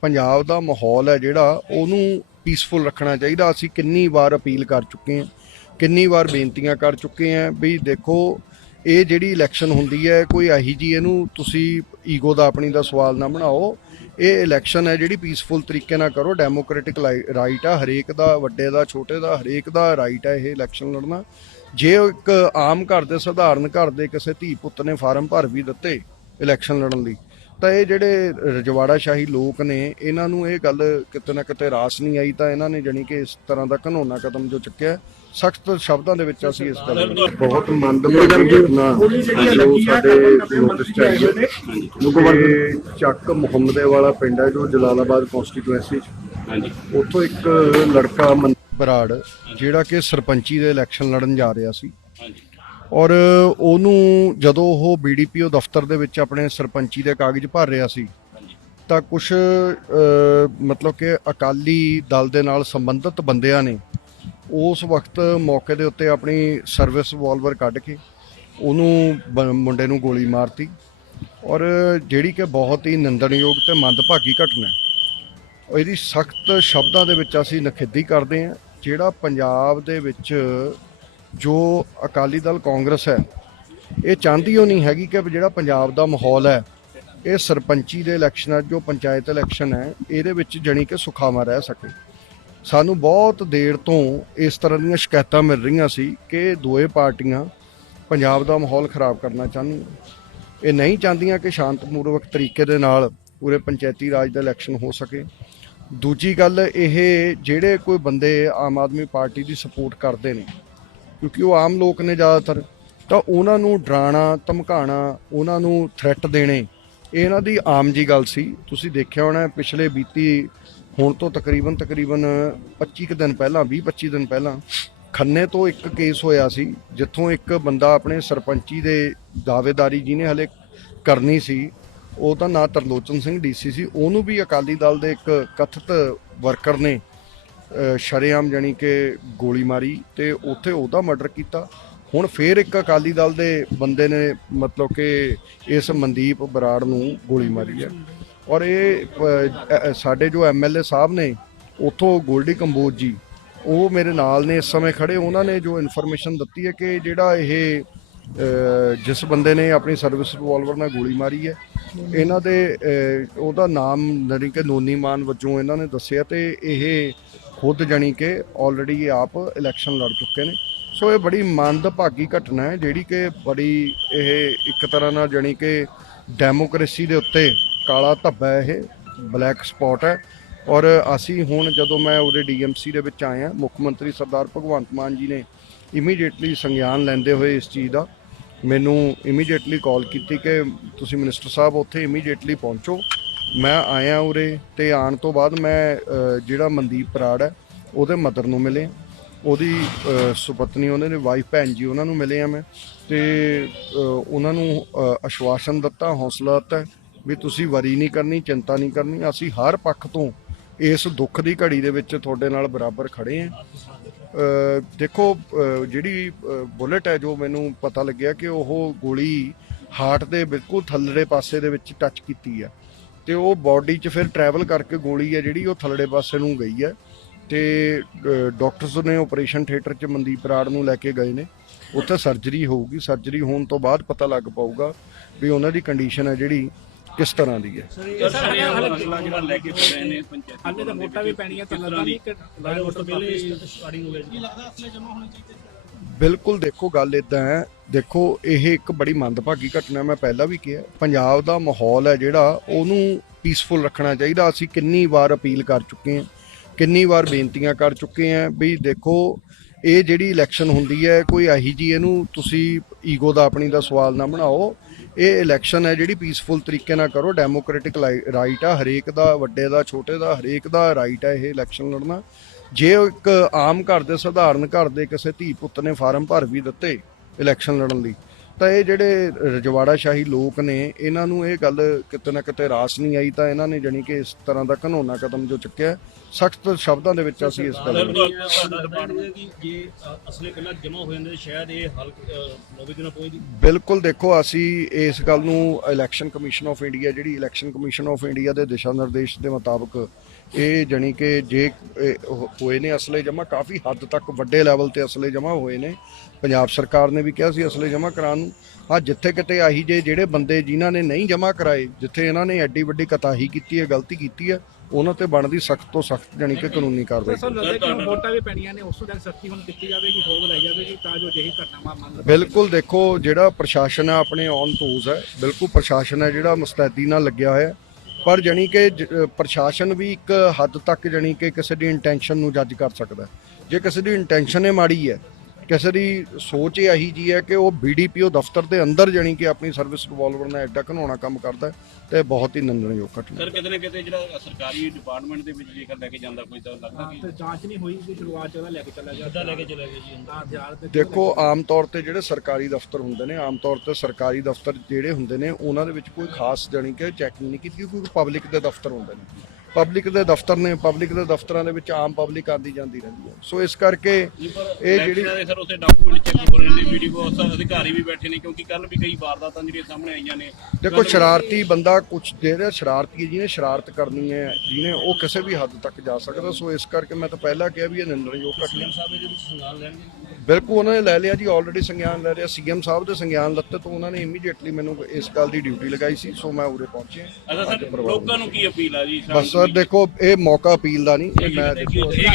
ਪੰਜਾਬ ਦਾ ਮਾਹੌਲ ਹੈ ਜਿਹੜਾ ਉਹਨੂੰ ਪੀਸਫੁਲ ਰੱਖਣਾ ਚਾਹੀਦਾ ਅਸੀਂ ਕਿੰਨੀ ਵਾਰ ਅਪੀਲ ਕਰ ਚੁੱਕੇ ਹਾਂ ਕਿੰਨੀ ਵਾਰ ਬੇਨਤੀਆਂ ਕਰ ਚੁੱਕੇ ਹਾਂ ਵੀ ਦੇਖੋ ਇਹ ਜਿਹੜੀ ਇਲੈਕਸ਼ਨ ਹੁੰਦੀ ਹੈ ਕੋਈ ਆਹੀ ਜੀ ਇਹਨੂੰ ਤੁਸੀਂ ਈਗੋ ਦਾ ਆਪਣੀ ਦਾ ਸਵਾਲ ਨਾ ਬਣਾਓ ਇਹ ਇਲੈਕਸ਼ਨ ਹੈ ਜਿਹੜੀ ਪੀਸਫੁਲ ਤਰੀਕੇ ਨਾਲ ਕਰੋ ਡੈਮੋਕ੍ਰੈਟਿਕ ਰਾਈਟ ਆ ਹਰੇਕ ਦਾ ਵੱਡੇ ਦਾ ਛੋਟੇ ਦਾ ਹਰੇਕ ਦਾ ਰਾਈਟ ਹੈ ਇਹ ਇਲੈਕਸ਼ਨ ਲੜਨਾ ਜੇ ਇੱਕ ਆਮ ਘਰ ਦੇ ਸਧਾਰਨ ਘਰ ਦੇ ਕਿਸੇ ਧੀ ਪੁੱਤ ਨੇ ਫਾਰਮ ਭਰ ਵੀ ਦਿੱਤੇ ਇਲੈਕਸ਼ਨ ਲੜਨ ਲਈ ਤਾਂ ਇਹ ਜਿਹੜੇ ਰਜਵਾੜਾ ਸ਼ਾਹੀ ਲੋਕ ਨੇ ਇਹਨਾਂ ਨੂੰ ਇਹ ਗੱਲ ਕਿਤੇ ਨਾ ਕਿਤੇ ਰਾਸ ਨਹੀਂ ਆਈ ਤਾਂ ਇਹਨਾਂ ਨੇ ਜਣੀ ਕਿ ਇਸ ਤਰ੍ਹਾਂ ਦਾ ਘਨੋਨਾ ਕਦਮ ਜੋ ਚੱਕਿਆ ਸਖਤ ਸ਼ਬਦਾਂ ਦੇ ਵਿੱਚ ਅਸੀਂ ਇਸ ਗੱਲ ਬਹੁਤ ਮੰਦਭਾਗੀ ਨਾ ਜੋ ਸਾਡੇ ਨੋਟਿਸ ਚ ਆਈ ਹੈ ਚੱਕ ਮੁਹੰਮਦੇ ਵਾਲਾ ਪਿੰਡ ਹੈ ਜੋ ਜਲਾਲਾਬਾਦ ਕਨਸਟੀਟਿਊਐਂਸੀ ਚ ਹਾਂਜੀ ਉੱਥੋਂ ਇੱਕ ਲੜਕਾ ਬਰਾੜ ਜਿਹੜਾ ਕਿ ਸਰਪੰਚੀ ਦੇ ਇਲੈਕਸ਼ਨ ਲੜਨ ਜਾ ਰਿਹਾ ਸੀ ਹਾਂਜੀ ਔਰ ਉਹਨੂੰ ਜਦੋਂ ਉਹ ਬੀਡੀਪੀਓ ਦਫ਼ਤਰ ਦੇ ਵਿੱਚ ਆਪਣੇ ਸਰਪੰਚੀ ਦੇ ਕਾਗਜ਼ ਭਰ ਰਿਹਾ ਸੀ ਤਾਂ ਕੁਝ ਮਤਲਬ ਕਿ ਅਕਾਲੀ ਦਲ ਦੇ ਨਾਲ ਸੰਬੰਧਿਤ ਬੰਦਿਆਂ ਨੇ ਉਸ ਵਕਤ ਮੌਕੇ ਦੇ ਉੱਤੇ ਆਪਣੀ ਸਰਵਿਸ ਵਾਲਵਰ ਕੱਢ ਕੇ ਉਹਨੂੰ ਮੁੰਡੇ ਨੂੰ ਗੋਲੀ ਮਾਰਤੀ ਔਰ ਜਿਹੜੀ ਕਿ ਬਹੁਤ ਹੀ ਨਿੰਦਣਯੋਗ ਤੇ ਮੰਦਭਾਗੀ ਘਟਨਾ ਹੈ ਇਹਦੀ ਸਖਤ ਸ਼ਬਦਾਂ ਦੇ ਵਿੱਚ ਅਸੀਂ ਨਖਿੱਧੀ ਕਰਦੇ ਹਾਂ ਜਿਹੜਾ ਪੰਜਾਬ ਦੇ ਵਿੱਚ ਜੋ ਅਕਾਲੀ ਦਲ ਕਾਂਗਰਸ ਹੈ ਇਹ ਚਾਹਦੀ ਹੋ ਨਹੀਂ ਹੈਗੀ ਕਿ ਜਿਹੜਾ ਪੰਜਾਬ ਦਾ ਮਾਹੌਲ ਹੈ ਇਹ ਸਰਪੰਚੀ ਦੇ ਇਲੈਕਸ਼ਨ ਜੋ ਪੰਚਾਇਤ ਇਲੈਕਸ਼ਨ ਹੈ ਇਹਦੇ ਵਿੱਚ ਜਣੀ ਕਿ ਸੁਖਾਵਾ ਰਹਿ ਸਕੇ ਸਾਨੂੰ ਬਹੁਤ ਦੇਰ ਤੋਂ ਇਸ ਤਰ੍ਹਾਂ ਦੀਆਂ ਸ਼ਿਕਾਇਤਾਂ ਮਿਲ ਰਹੀਆਂ ਸੀ ਕਿ ਦੋਏ ਪਾਰਟੀਆਂ ਪੰਜਾਬ ਦਾ ਮਾਹੌਲ ਖਰਾਬ ਕਰਨਾ ਚਾਹੁੰਦੀਆਂ ਇਹ ਨਹੀਂ ਚਾਹੁੰਦੀਆਂ ਕਿ ਸ਼ਾਂਤਪੂਰਵਕ ਤਰੀਕੇ ਦੇ ਨਾਲ ਪੂਰੇ ਪੰਚਾਇਤੀ ਰਾਜ ਦਾ ਇਲੈਕਸ਼ਨ ਹੋ ਸਕੇ ਦੂਜੀ ਗੱਲ ਇਹ ਜਿਹੜੇ ਕੋਈ ਬੰਦੇ ਆਮ ਆਦਮੀ ਪਾਰਟੀ ਦੀ ਸਪੋਰਟ ਕਰਦੇ ਨੇ ਕਿਉਂਕਿ ਉਹ ਆਮ ਲੋਕ ਨੇ ਜ਼ਿਆਦਾਤਰ ਤਾਂ ਉਹਨਾਂ ਨੂੰ ਡਰਾਣਾ ਧਮਕਾਣਾ ਉਹਨਾਂ ਨੂੰ ਥ੍ਰੈਟ ਦੇਣੇ ਇਹਨਾਂ ਦੀ ਆਮ ਜੀ ਗੱਲ ਸੀ ਤੁਸੀਂ ਦੇਖਿਆ ਹੋਣਾ ਪਿਛਲੇ ਬੀਤੀ ਹੁਣ ਤੋਂ ਤਕਰੀਬਨ ਤਕਰੀਬਨ 25 ਦਿਨ ਪਹਿਲਾਂ 20 25 ਦਿਨ ਪਹਿਲਾਂ ਖੰਨੇ ਤੋਂ ਇੱਕ ਕੇਸ ਹੋਇਆ ਸੀ ਜਿੱਥੋਂ ਇੱਕ ਬੰਦਾ ਆਪਣੇ ਸਰਪੰਚੀ ਦੇ ਦਾਅਵੇਦਾਰੀ ਜਿਹਨੇ ਹਲੇ ਕਰਨੀ ਸੀ ਉਹ ਤਾਂ ਨਾ ਤਰਲੋਚਨ ਸਿੰਘ ਡੀਸੀ ਸੀ ਉਹਨੂੰ ਵੀ ਅਕਾਲੀ ਦਲ ਦੇ ਇੱਕ ਕਥਿਤ ਵਰਕਰ ਨੇ ਸ਼ਰੇਆਮ ਜਾਨੀ ਕਿ ਗੋਲੀ ਮਾਰੀ ਤੇ ਉੱਥੇ ਉਹਦਾ ਮਰਡਰ ਕੀਤਾ ਹੁਣ ਫੇਰ ਇੱਕ ਅਕਾਲੀ ਦਲ ਦੇ ਬੰਦੇ ਨੇ ਮਤਲਬ ਕਿ ਇਸ ਮਨਦੀਪ ਬਰਾੜ ਨੂੰ ਗੋਲੀ ਮਾਰੀ ਹੈ ਔਰ ਇਹ ਸਾਡੇ ਜੋ ਐਮਐਲਏ ਸਾਹਿਬ ਨੇ ਉਥੋਂ ਗੋਲਡੀ ਕੰਬੋਜ ਜੀ ਉਹ ਮੇਰੇ ਨਾਲ ਨੇ ਇਸ ਸਮੇਂ ਖੜੇ ਉਹਨਾਂ ਨੇ ਜੋ ਇਨਫੋਰਮੇਸ਼ਨ ਦਿੱਤੀ ਹੈ ਕਿ ਜਿਹੜਾ ਇਹ ਜਿਸ ਬੰਦੇ ਨੇ ਆਪਣੀ ਸਰਵਿਸ ਰਿਵਾਲਵਰ ਨਾਲ ਗੋਲੀ ਮਾਰੀ ਹੈ ਇਹਨਾਂ ਦੇ ਉਹਦਾ ਨਾਮ ਨਰਿੰਕੇ ਨੋਨੀਮਾਨ ਵਜੋਂ ਇਹਨਾਂ ਨੇ ਦੱਸਿਆ ਤੇ ਇਹ ਖੁਦ ਜਾਨੀ ਕਿ ਆਲਰੇਡੀ ਆਪ ਇਲੈਕਸ਼ਨ ਲੜ ਚੁੱਕੇ ਨੇ ਸੋ ਇਹ ਬੜੀ ਮੰਦਭਾਗੀ ਘਟਨਾ ਹੈ ਜਿਹੜੀ ਕਿ ਬੜੀ ਇਹ ਇੱਕ ਤਰ੍ਹਾਂ ਨਾਲ ਜਾਨੀ ਕਿ ਡੈਮੋਕ੍ਰੇਸੀ ਦੇ ਉੱਤੇ ਕਾਲਾ ਧੱਬਾ ਹੈ ਇਹ ਬਲੈਕ ਸਪੌਟ ਹੈ ਔਰ ਅਸੀਂ ਹੁਣ ਜਦੋਂ ਮੈਂ ਉਹਦੇ ਡੀਐਮਸੀ ਦੇ ਵਿੱਚ ਆਇਆ ਮੁੱਖ ਮੰਤਰੀ ਸਰਦਾਰ ਭਗਵੰਤ ਮਾਨ ਜੀ ਨੇ ਇਮੀਡੀਏਟਲੀ ਸੰਗਿਆਨ ਲੈਂਦੇ ਹੋਏ ਇਸ ਚੀਜ਼ ਦਾ ਮੈਨੂੰ ਇਮੀਡੀਏਟਲੀ ਕਾਲ ਕੀਤੀ ਕਿ ਤੁਸੀਂ ਮਿਨਿਸਟਰ ਸਾਹਿਬ ਉੱਥੇ ਇਮੀਡੀਏਟਲੀ ਪਹੁੰਚੋ ਮੈਂ ਆਇਆ ਉਰੇ ਤੇ ਆਉਣ ਤੋਂ ਬਾਅਦ ਮੈਂ ਜਿਹੜਾ ਮਨਦੀਪ ਪਰਾੜ ਹੈ ਉਹਦੇ ਮਦਰ ਨੂੰ ਮਿਲੇ ਉਹਦੀ ਸੁਪਤਨੀ ਉਹਨੇ ਨੇ ਵਾਈਫ ਭੈਣ ਜੀ ਉਹਨਾਂ ਨੂੰ ਮਿਲੇ ਆ ਮੈਂ ਤੇ ਉਹਨਾਂ ਨੂੰ ਅਸ਼ਵਾਸਨ ਦਿੱਤਾ ਹੌਸਲਾ ਦਿੱਤਾ ਵੀ ਤੁਸੀਂ ਵਰੀ ਨਹੀਂ ਕਰਨੀ ਚਿੰਤਾ ਨਹੀਂ ਕਰਨੀ ਅਸੀਂ ਹਰ ਪੱਖ ਤੋਂ ਇਸ ਦੁੱਖ ਦੀ ਘੜੀ ਦੇ ਵਿੱਚ ਤੁਹਾਡੇ ਨਾਲ ਬਰਾਬਰ ਖੜੇ ਆ ਦੇਖੋ ਜਿਹੜੀ ਬੁਲੇਟ ਹੈ ਜੋ ਮੈਨੂੰ ਪਤਾ ਲੱਗਿਆ ਕਿ ਉਹ ਗੋਲੀ ਹਾਰਟ ਦੇ ਬਿਲਕੁਲ ਥੱਲੜੇ ਪਾਸੇ ਦੇ ਵਿੱਚ ਟੱਚ ਕੀਤੀ ਆ ਤੇ ਉਹ ਬਾਡੀ 'ਚ ਫਿਰ ਟਰੈਵਲ ਕਰਕੇ ਗੋਲੀ ਹੈ ਜਿਹੜੀ ਉਹ ਥੱਲੜੇ ਪਾਸੇ ਨੂੰ ਗਈ ਹੈ ਤੇ ਡਾਕਟਰਸ ਨੇ ਆਪਰੇਸ਼ਨ ਥੀਏਟਰ 'ਚ ਮਨਦੀਪ ਰਾੜ ਨੂੰ ਲੈ ਕੇ ਗਏ ਨੇ ਉੱਥੇ ਸਰਜਰੀ ਹੋਊਗੀ ਸਰਜਰੀ ਹੋਣ ਤੋਂ ਬਾਅਦ ਪਤਾ ਲੱਗ ਪਾਊਗਾ ਵੀ ਉਹਨਾਂ ਦੀ ਕੰਡੀਸ਼ਨ ਹੈ ਜਿਹੜੀ ਕਿਸ ਤਰ੍ਹਾਂ ਦੀ ਹੈ ਵੀ ਪਹਿਲੇ ਸਟਾਰਟਿੰਗ ਜੀ ਲੱਗਦਾ ਬਿਲਕੁਲ ਦੇਖੋ ਗੱਲ ਇਦਾਂ ਹੈ ਦੇਖੋ ਇਹ ਇੱਕ ਬੜੀ ਮੰਦਭਾਗੀ ਘਟਨਾ ਮੈਂ ਪਹਿਲਾਂ ਵੀ ਕਿਹਾ ਪੰਜਾਬ ਦਾ ਮਾਹੌਲ ਹੈ ਜਿਹੜਾ ਉਹਨੂੰ ਪੀਸਫੁਲ ਰੱਖਣਾ ਚਾਹੀਦਾ ਅਸੀਂ ਕਿੰਨੀ ਵਾਰ ਅਪੀਲ ਕਰ ਚੁੱਕੇ ਹਾਂ ਕਿੰਨੀ ਵਾਰ ਬੇਨਤੀਆਂ ਕਰ ਚੁੱਕੇ ਹਾਂ ਵੀ ਦੇਖੋ ਇਹ ਜਿਹੜੀ ਇਲੈਕਸ਼ਨ ਹੁੰਦੀ ਹੈ ਕੋਈ ਆਹੀ ਜੀ ਇਹਨੂੰ ਤੁਸੀਂ ਈਗੋ ਦਾ ਆਪਣੀ ਦਾ ਸਵਾਲ ਨਾ ਬਣਾਓ ਇਹ ਇਲੈਕਸ਼ਨ ਹੈ ਜਿਹੜੀ ਪੀਸਫੁਲ ਤਰੀਕੇ ਨਾਲ ਕਰੋ ਡੈਮੋਕ੍ਰੈਟਿਕ ਰਾਈਟ ਆ ਹਰੇਕ ਦਾ ਵੱਡੇ ਦਾ ਛੋਟੇ ਦਾ ਹਰੇਕ ਦਾ ਰਾਈਟ ਆ ਇਹ ਇਲੈਕਸ਼ਨ ਲੜਨਾ ਜੇ ਇੱਕ ਆਮ ਘਰ ਦੇ ਸਧਾਰਨ ਘਰ ਦੇ ਕਿਸੇ ਧੀ ਪੁੱਤ ਨੇ ਫਾਰਮ ਭਰ ਵੀ ਦਿੱਤੇ ਇਲੈਕਸ਼ਨ ਲੜਨ ਲਈ ਤਾਂ ਇਹ ਜਿਹੜੇ ਰਜਵਾੜਾ ਸ਼ਾਹੀ ਲੋਕ ਨੇ ਇਹਨਾਂ ਨੂੰ ਇਹ ਗੱਲ ਕਿਤੇ ਨਾ ਕਿਤੇ ਰਾਸ ਨਹੀਂ ਆਈ ਤਾਂ ਇਹਨਾਂ ਨੇ ਜਾਨੀ ਕਿ ਇਸ ਤਰ੍ਹਾਂ ਦਾ ਘਨੋਨਾ ਕਦਮ ਜੋ ਚੁੱਕਿਆ ਸਖਤ ਸ਼ਬਦਾਂ ਦੇ ਵਿੱਚ ਅਸੀਂ ਇਸ ਗੱਲ ਨੂੰ ਜੇ ਅਸਲੇ ਪਹਿਲਾਂ ਜਮਾ ਹੋ ਜਾਂਦੇ ਸ਼ਾਇਦ ਇਹ ਹਲ ਨੋਬਿਜ ਨਾ ਪਹੁੰਚਦੀ ਬਿਲਕੁਲ ਦੇਖੋ ਅਸੀਂ ਇਸ ਗੱਲ ਨੂੰ ਇਲੈਕਸ਼ਨ ਕਮਿਸ਼ਨ ਆਫ ਇੰਡੀਆ ਜਿਹੜੀ ਇਲੈਕਸ਼ਨ ਕਮਿਸ਼ਨ ਆਫ ਇੰਡੀਆ ਦੇ ਦਿਸ਼ਾ ਨਿਰਦੇਸ਼ ਦੇ ਮੁਤਾਬਕ ਇਹ ਜਣੀ ਕਿ ਜੇ ਹੋਏ ਨੇ ਅਸਲੇ ਜਮਾ ਕਾਫੀ ਹੱਦ ਤੱਕ ਵੱਡੇ ਲੈਵਲ ਤੇ ਅਸਲੇ ਜਮਾ ਹੋਏ ਨੇ ਪੰਜਾਬ ਸਰਕਾਰ ਨੇ ਵੀ ਕਿਹਾ ਸੀ ਅਸਲੇ ਜਮਾ ਕਰਾਉਣ ਨੂੰ ਆ ਜਿੱਥੇ ਕਿਤੇ ਆਹੀ ਜੇ ਜਿਹੜੇ ਬੰਦੇ ਜਿਨ੍ਹਾਂ ਨੇ ਨਹੀਂ ਜਮਾ ਕਰਾਏ ਜਿੱਥੇ ਇਹਨਾਂ ਨੇ ਐਡੀ ਵੱਡੀ ਕਤਾਹੀ ਕੀਤੀ ਹੈ ਗਲਤੀ ਕੀਤੀ ਹੈ ਉਹਨਾਂ ਤੇ ਬਣਦੀ ਸਖਤ ਤੋਂ ਸਖਤ ਜਾਨੀ ਕਿ ਕਾਨੂੰਨੀ ਕਾਰਵਾਈ ਸਰ ਲੱਗਦਾ ਕਿ ਹੁਣ ਵੋਟਾਂ ਵੀ ਪੈਣੀਆਂ ਨੇ ਉਸ ਤੋਂ ਜਦ ਸਖਤੀ ਹੁਣ ਕੀਤੀ ਜਾਵੇਗੀ ਹੋਰ ਵਧਾਈ ਜਾਵੇਗੀ ਤਾਂ ਜੋ ਅਜਿਹੀ ਘਟਨਾਵਾਂ ਮੰਨ ਬਿਲਕੁਲ ਦੇਖੋ ਜਿਹੜਾ ਪ੍ਰਸ਼ਾਸਨ ਹੈ ਆਪਣੇ ਔਨ ਤੂਸ ਹੈ ਬਿਲਕੁਲ ਪ੍ਰਸ਼ਾਸਨ ਹੈ ਜਿਹੜਾ ਮੁਸਤੈਦੀ ਨਾਲ ਲੱਗਿਆ ਹੋਇਆ ਪਰ ਜਾਨੀ ਕਿ ਪ੍ਰਸ਼ਾਸਨ ਵੀ ਇੱਕ ਹੱਦ ਤੱਕ ਜਾਨੀ ਕਿ ਕਿਸੇ ਦੀ ਇੰਟੈਂਸ਼ਨ ਨੂੰ ਜੱਜ ਕਰ ਸਕਦਾ ਜੇ ਕਿਸੇ ਦੀ ਇੰਟੈਂਸ਼ਨ ਹੈ ਮਾੜੀ ਹੈ ਕਿਸੇ ਦੀ ਸੋਚ ਇਹ ਆਹੀ ਜੀ ਹੈ ਕਿ ਉਹ ਬੀਡੀਪੀਓ ਦਫ਼ਤਰ ਦੇ ਅੰਦਰ ਜਾਨੀ ਕਿ ਆਪਣੀ ਸਰਵਿਸ ਰਿਵੋਲਵਰ ਨਾਲ ਐਡਾ ਘਨੋਣਾ ਕੰਮ ਕਰਦਾ ਤੇ ਬਹੁਤ ਹੀ ਨੰਦਣਯੋਗ ਘਟਨਾ ਸਰ ਕਿਤੇ ਨਾ ਕਿਤੇ ਜਿਹੜਾ ਸਰਕਾਰੀ ਡਿਪਾਰਟਮੈਂਟ ਦੇ ਵਿੱਚ ਜੇਕਰ ਲੈ ਕੇ ਜਾਂਦਾ ਕੋਈ ਤਾਂ ਲੱਗਦਾ ਕਿ ਜਾਂਚ ਨਹੀਂ ਹੋਈ ਕਿ ਸ਼ੁਰੂਆਤ ਚ ਉਹਦਾ ਲੈ ਕੇ ਚੱਲਿਆ ਗਿਆ ਅੱਧਾ ਲੈ ਕੇ ਚੱਲਿਆ ਗਿਆ ਜੀ ਹਾਂ ਤੇ ਦੇਖੋ ਆਮ ਤੌਰ ਤੇ ਜਿਹੜੇ ਸਰਕਾਰੀ ਦਫ਼ਤਰ ਹੁੰਦੇ ਨੇ ਆਮ ਤੌਰ ਤੇ ਸਰਕਾਰੀ ਦਫ਼ਤਰ ਜਿਹੜੇ ਹੁੰਦੇ ਨੇ ਉਹਨਾਂ ਦੇ ਵਿੱਚ ਕੋਈ ਖਾਸ ਜਾਨੀ ਕਿ ਚੈਕਿੰਗ ਨਹੀਂ ਕੀਤੀ ਕਿਉਂਕਿ ਪਬਲਿਕ ਦੇ ਦਫ਼ਤਰ ਹੁੰਦੇ ਨੇ ਪਬਲਿਕ ਦੇ ਦਫ਼ਤਰ ਨੇ ਪਬਲਿਕ ਦੇ ਦਫ਼ਤਰਾਂ ਦੇ ਵਿੱਚ ਆਮ ਪਬਲਿਕ ਆਂਦੀ ਜਾਂਦੀ ਰਹਿੰਦੀ ਹੈ ਸੋ ਇਸ ਕਰਕੇ ਇਹ ਜਿਹੜੀ ਸਰ ਉਸੇ ਡਾਕੂਮੈਂਟ ਚੈੱਕ ਹੋ ਰਹੇ ਨੇ ਵੀਡੀਓ ਉਸ ਅਧਿਕਾਰੀ ਵੀ ਬੈਠੇ ਨੇ ਕਿਉਂਕਿ ਕੱਲ ਵੀ ਕਈ ਵਾਰਦਾਤਾਂ ਜਿਹੜੀਆਂ ਸਾਹਮਣੇ ਆਈਆਂ ਨੇ ਦੇਖੋ ਸ਼ਰਾਰਤੀ ਬੰਦਾ ਕੁਝ ਦੇ ਰਿਹਾ ਸ਼ਰਾਰਤੀ ਜਿਹਨੇ ਸ਼ਰਾਰਤ ਕਰਨੀ ਹੈ ਜਿਹਨੇ ਉਹ ਕਿਸੇ ਵੀ ਹੱਦ ਤੱਕ ਜਾ ਸਕਦਾ ਸੋ ਇਸ ਕਰਕੇ ਮੈਂ ਤਾਂ ਪਹਿਲਾਂ ਕਿਹਾ ਵੀ ਇਹ ਨਿੰਦਣਯੋਗ ਘਟਨਾ ਸਾਹਿਬ ਇਹਦੇ ਵਿੱਚ ਸੰਗਾਲ ਲੈਣਗੇ ਬਿਲਕੁਲ ਉਹਨਾਂ ਨੇ ਲੈ ਲਿਆ ਜੀ ਆਲਰੇਡੀ ਸੰਗਿਆਨ ਲੈ ਰਿਆ ਸੀਐਮ ਸਾਹਿਬ ਦੇ ਸੰਗਿਆਨ ਲੱਤੇ ਤੋਂ ਉਹਨਾਂ ਨੇ ਇਮੀਡੀਏਟਲੀ ਮੈਨੂੰ ਇਸ ਗੱਲ ਦੀ ਡਿਊਟੀ ਲਗਾਈ ਸੀ ਸੋ ਮੈਂ ਉਰੇ ਪਹੁੰਚਿਆ ਅੱਛਾ ਸਰ ਲੋਕਾਂ ਨੂੰ ਕੀ ਅਪੀਲ ਆ ਜੀ ਬਸ ਸਰ ਦੇਖੋ ਇਹ ਮੌਕਾ ਅਪੀਲ ਦਾ ਨਹੀਂ ਇਹ ਮੈਂ ਦੇਖੋ